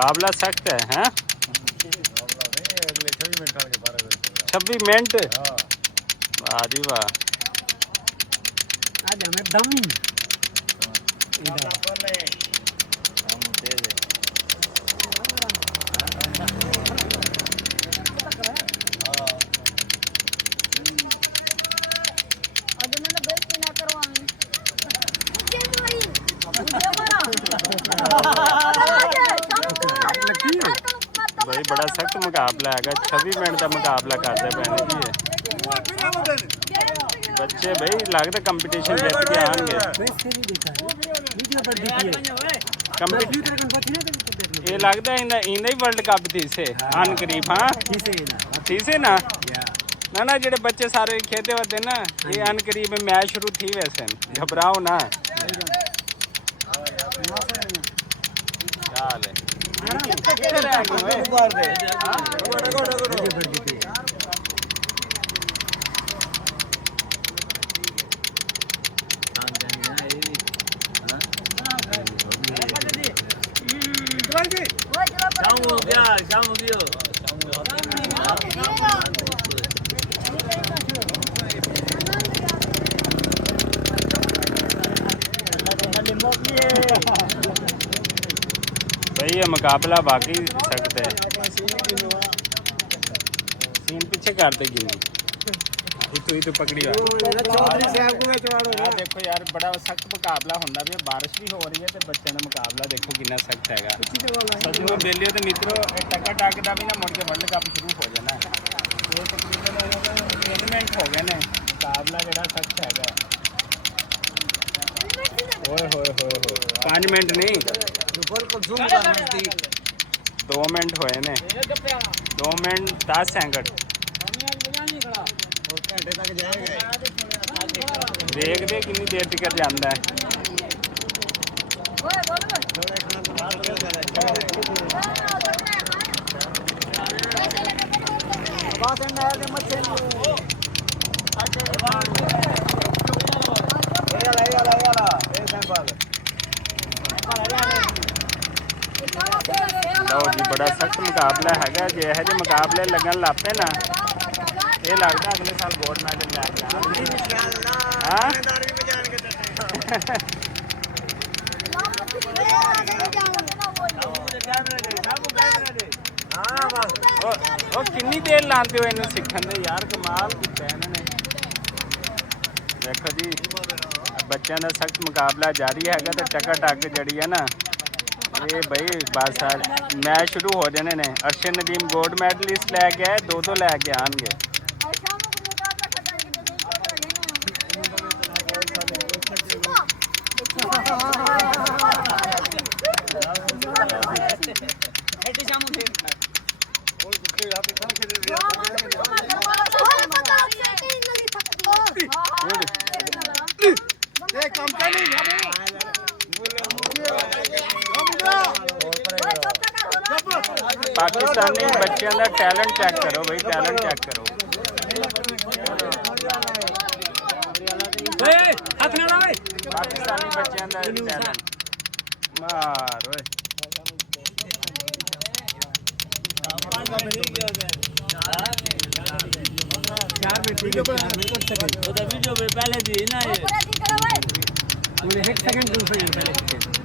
मुकाबला सख्त है हैं 26 मिनट वाह जी वाह आज हमें दम भाई बड़ा सख्त मुकाबला है 26 मिनट का मुकाबला करते पे बच्चे भाई लगता कंपटीशन जीत के आएंगे ये लगता है इन्हें ही वर्ल्ड कप थी से आन करीब हाँ थी से ना ना जेडे बच्चे सारे खेते होते ना ये अन करीब मैच शुरू थी वैसे घबराओ ना चाल भाई ये मुकाबला बाकी सकते हैं सीन पीछे करते कि नहीं तो पकड़ी देखो यार बड़ा सख्त मुकाबला होंगे भी बारिश भी हो रही है तो बच्चों का मुकाबला देखो कितना सख्त है सजो बेलियो तो मित्रों टका टक का भी ना मुड़ के वर्ल्ड कप शुरू हो जाना है तो तकरीबन 3 मिनट हो गए ने मुकाबला जरा सख्त है 5 मिनट नहीं 2 मिनट होए ने 2 मिनट 10 सेकंड देख दे कितनी देर तक जाता है लो जी बड़ा सख्त मुकाबला है जो यह मुकाबले लगन लग पे ना ये लगता अगले साल गोल्ड मेडल लैके किन्नी देर लाते हो इन सीखने दे यार कमाल किया इन्होंने देखो जी बच्चों का सख्त मुकाबला जारी है तो टका टक जड़ी है ना ये भाई बस मैच शुरू हो जाने ने अर्शद नदीम गोल्ड मेडलिस्ट लैके आए 2 लैके आएंगे पाकिस्तानी बच्चों का टैलेंट चेक करो भाई टैलेंट चेक करो पाकिस्तानी बच्चों का टैलेंट मार ओए वीडियो पहले दी ना ये 1 सेकंड